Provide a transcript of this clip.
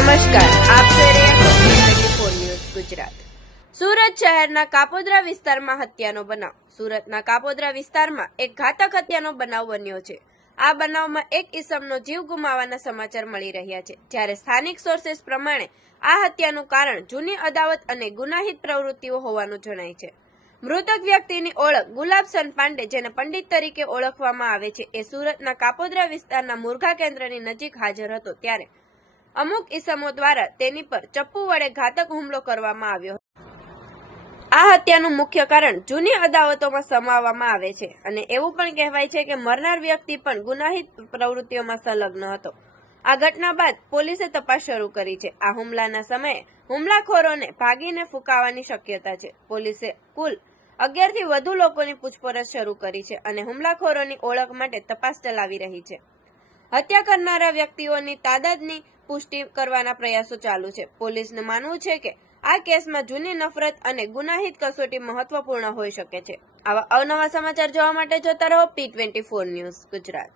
નમસ્કાર, આપ જોઈ રહ્યા છો P24 ન્યૂઝ ગુજરાત। સુરત શહેરના કાપોદ્રા વિસ્તારમાં હત્યાનો બનાવ। સુરતના કાપોદ્રા વિસ્તારમાં એક ઘાતક હત્યાનો બનાવ બન્યો છે। આ બનાવમાં એક ઈસમનો જીવ ગુમાવવાના સમાચાર મળી રહ્યા છે, જ્યારે સ્થાનિક સોર્सेस પ્રમાણે આ હત્યાનું કારણ જૂની અદાવત અને ગુનાહિત પ્રવૃત્તિઓ હોવાનું જણાય છે। મૃતક વ્યક્તિની ઓળખ ગુલાબસન પાંડે, જેને પંડિત તરીકે ઓળખવામાં આવે છે, એ સુરતના કાપોદ્રા વિસ્તારના મુરઘા કેન્દ્રની નજીક હાજર હતો ત્યારે અમુક ઈસમો દ્વારા તેની પર ચપ્પુ વડે ઘાતક હુમલો કરવામાં આવ્યો હતો। આ હત્યાનું મુખ્ય કારણ જૂની અદાવતોમાં સમાવવામાં આવે છે અને એવું પણ કહેવાય છે કે મરનાર વ્યક્તિ પણ ગુનાહિત પ્રવૃત્તિઓમાં સંલગ્ન હતો। આ ઘટના બાદ પોલીસે તપાસ શરૂ કરી છે। આ હુમલાના સમયે હુમલાખોરોને ભાગીને ફૂંકાવાની શક્યતા છે। પોલીસે કુલ 11 થી વધુ લોકોની પૂછપરછ શરૂ કરી છે અને હુમલાખોરોની ઓળખ માટે તપાસ ચલાવી રહી છે। હત્યા કરનારા વ્યક્તિઓની તાદાદની પુષ્ટિ કરવાના પ્રયાસો ચાલુ છે। પોલીસનું માનવું છે કે આ કેસમાં જૂની નફરત અને ગુનાહિત કસોટી મહત્વપૂર્ણ હોઈ શકે છે। આવા અવનવા સમાચાર જોવા માટે જોતા રહો P24 ન્યૂઝ ગુજરાત।